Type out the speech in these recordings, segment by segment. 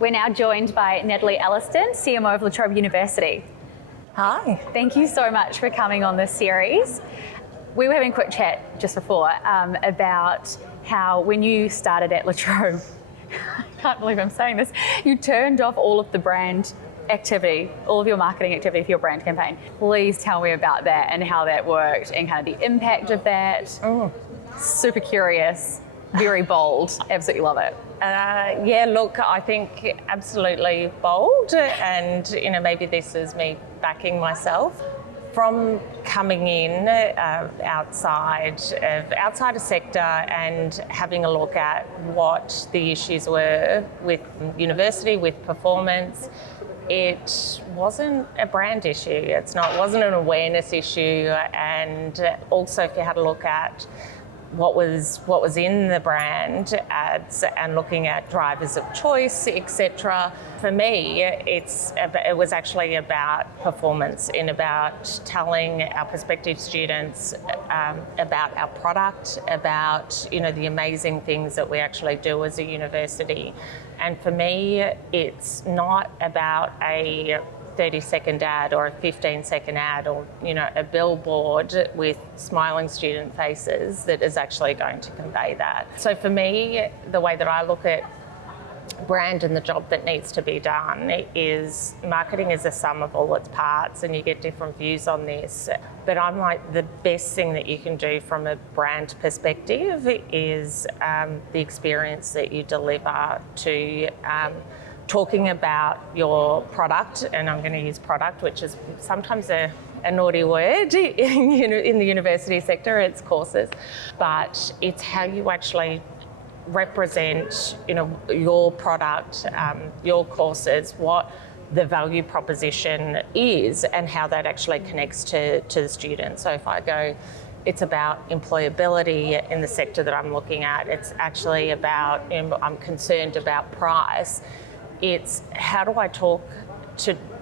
We're now joined by Natalie Ellidson, CMO of Trobe University. Hi. Thank you so much for coming on this series. We were having a quick chat just before about how when you started at Trobe, I can't believe I'm saying this, you turned off all of the brand activity, all of your marketing activity for your brand campaign. Please tell me about that and how that worked and kind of the impact of that. Super curious, very bold, absolutely love it. Yeah, look, I think absolutely bold, and maybe this is me backing myself. From coming in outside a sector and having a look at what the issues were with university, with performance, it wasn't a brand issue. It wasn't an awareness issue, and also if you had a look at what was in the brand ads and looking at drivers of choice, etc. For me, it was actually about performance and about telling our prospective students about our product, about the amazing things that we actually do as a university. And for me, it's not about a 30-second ad or a 15-second ad or a billboard with smiling student faces that is actually going to convey that. So for me, the way that I look at brand and the job that needs to be done is marketing is a sum of all its parts, and you get different views on this. But I'm like, the best thing that you can do from a brand perspective is the experience that you deliver to talking about your product, and I'm going to use product, which is sometimes a naughty word in the university sector. It's courses, but it's how you actually represent your product, your courses, what the value proposition is, and how that actually connects to the student. So if I go, it's about employability in the sector that I'm looking at. It's actually about, I'm concerned about price. It's how do I talk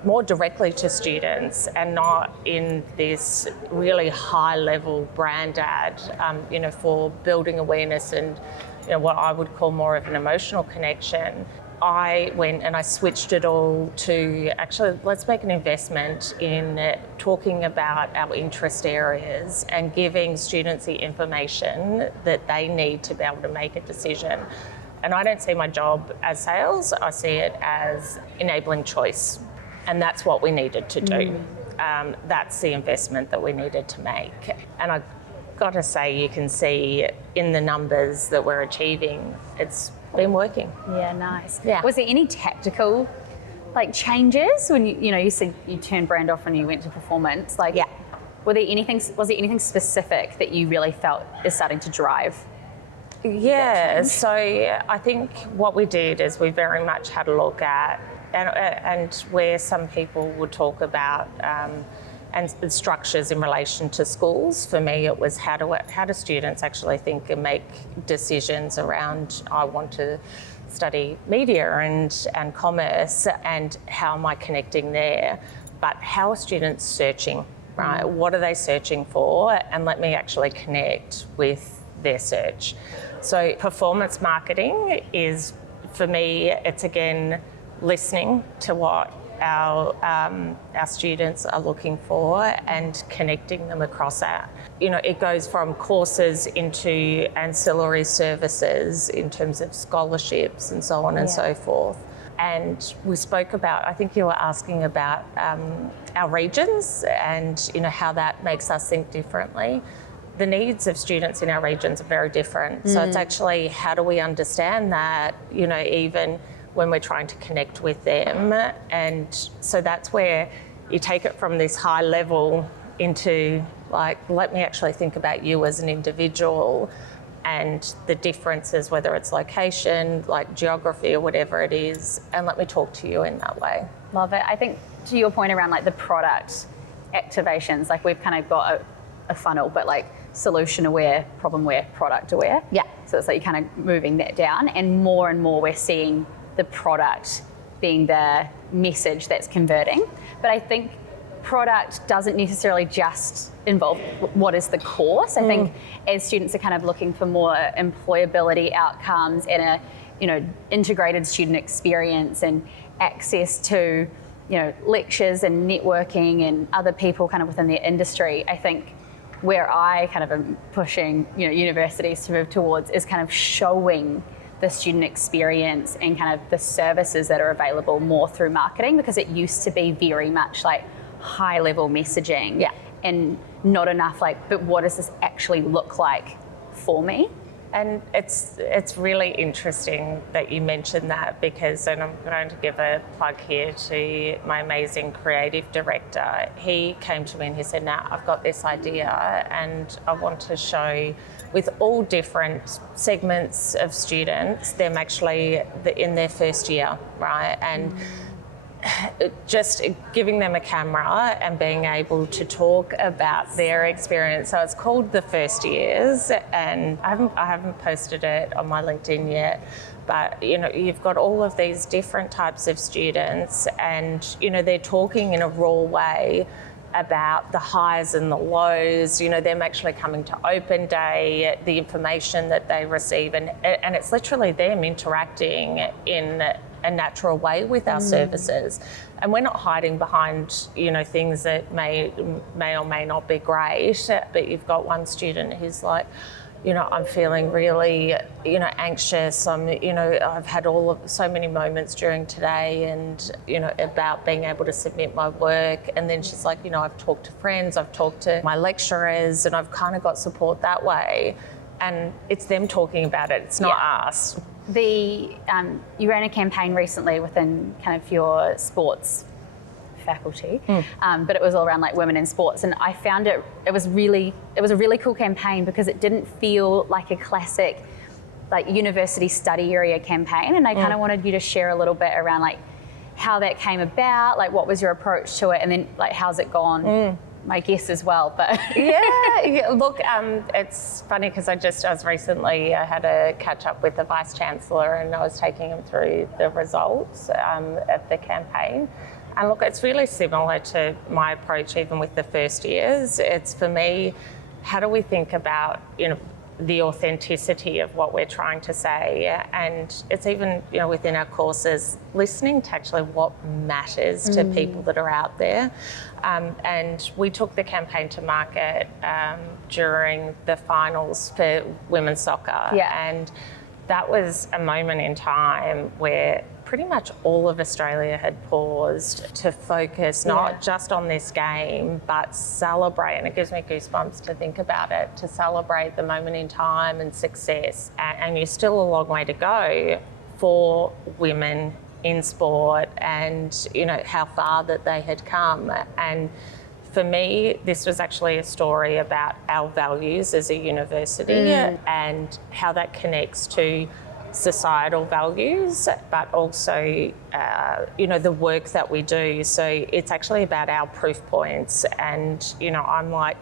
more directly to students and not in this really high-level brand ad, for building awareness and what I would call more of an emotional connection. I went and I switched it all to actually, let's make an investment in talking about our interest areas and giving students the information that they need to be able to make a decision. And I don't see my job as sales, I see it as enabling choice. And that's what we needed to do. That's the investment that we needed to make. And I've got to say, you can see in the numbers that we're achieving, it's been working. Yeah, nice. Yeah. Was there any tactical changes when you said you turned brand off and you went to performance? Yeah. Was there anything specific that you really felt is starting to drive? Yeah, so I think what we did is we very much had a look at, and where some people would talk about and structures in relation to schools. For me, it was how do students actually think and make decisions around, I want to study media and commerce, and how am I connecting there? But how are students searching, right? What are they searching for? And let me actually connect with their search. So performance marketing is, for me, it's again listening to what our students are looking for and connecting them across that. It goes from courses into ancillary services in terms of scholarships and so on and so forth. And we spoke about, I think you were asking about our regions and how that makes us think differently. The needs of students in our regions are very different. So it's actually, how do we understand that, even when we're trying to connect with them? And so that's where you take it from this high level into let me actually think about you as an individual and the differences, whether it's location, geography or whatever it is, and let me talk to you in that way. Love it. I think to your point around the product activations, we've kind of got a funnel, but solution aware, problem aware, product aware. Yeah. So it's you're kind of moving that down, and more we're seeing the product being the message that's converting. But I think product doesn't necessarily just involve what is the course. I think as students are kind of looking for more employability outcomes and integrated student experience and access to, lectures and networking and other people kind of within their industry. I think where I kind of am pushing, universities to move towards is kind of showing the student experience and kind of the services that are available more through marketing, because it used to be very much like high level messaging and not enough but what does this actually look like for me? And it's really interesting that you mentioned that, because, and I'm going to give a plug here to my amazing creative director. He came to me and he said, "Now I've got this idea and I want to show with all different segments of students, them actually in their first year, right?" And just giving them a camera and being able to talk about their experience. So it's called The First Years, and I haven't posted it on my LinkedIn yet, but you've got all of these different types of students, and they're talking in a raw way about the highs and the lows, them actually coming to open day, the information that they receive, and it's literally them interacting in a natural way with our services. And we're not hiding behind, things that may or may not be great, but you've got one student who's like, I'm feeling really, anxious. I've had so many moments during today and, about being able to submit my work. And then she's like, I've talked to friends, I've talked to my lecturers, and I've kind of got support that way. And it's them talking about it, it's not us. You ran a campaign recently within kind of your sports faculty, but it was all around women in sports, and I found it was a really cool campaign, because it didn't feel like a classic university study area campaign, and I kind of wanted you to share a little bit around how that came about, what was your approach to it, and then how's it gone? My guess as well, but yeah. Look, it's funny because I had a catch up with the Vice Chancellor, and I was taking him through the results of the campaign. And look, it's really similar to my approach even with the first years. It's, for me, how do we think about the authenticity of what we're trying to say, and it's even within our courses, listening to actually what matters to people that are out there. And we took the campaign to market during the finals for women's soccer, and that was a moment in time where pretty much all of Australia had paused to focus not just on this game, but celebrate, and it gives me goosebumps to think about it, to celebrate the moment in time and success. And you're still a long way to go for women in sport, and how far that they had come. And for me, this was actually a story about our values as a university and how that connects to societal values, but also, the work that we do. So it's actually about our proof points. And, I'm like,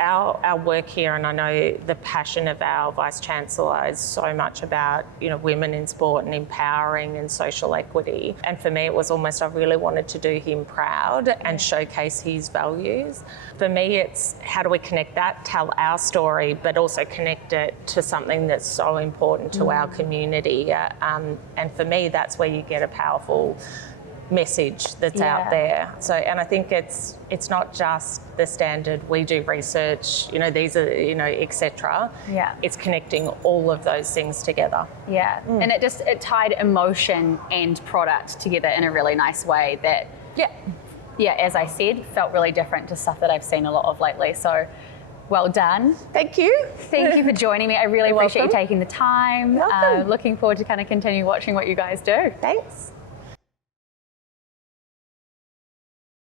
our work here, and I know the passion of our Vice Chancellor is so much about, women in sport and empowering and social equity. And for me, it was almost, I really wanted to do him proud and showcase his values. For me, it's how do we connect that, tell our story, but also connect it to something that's so important to our community. And for me, that's where you get a powerful message that's out there. So, and I think it's not just the standard, we do research, these are, etc. It's connecting all of those things together. And it tied emotion and product together in a really nice way that as I said, felt really different to stuff that I've seen a lot of lately. So well done. Thank you. Thank you for joining me. I really appreciate you taking the time. Looking forward to kind of continue watching what you guys do. Thanks.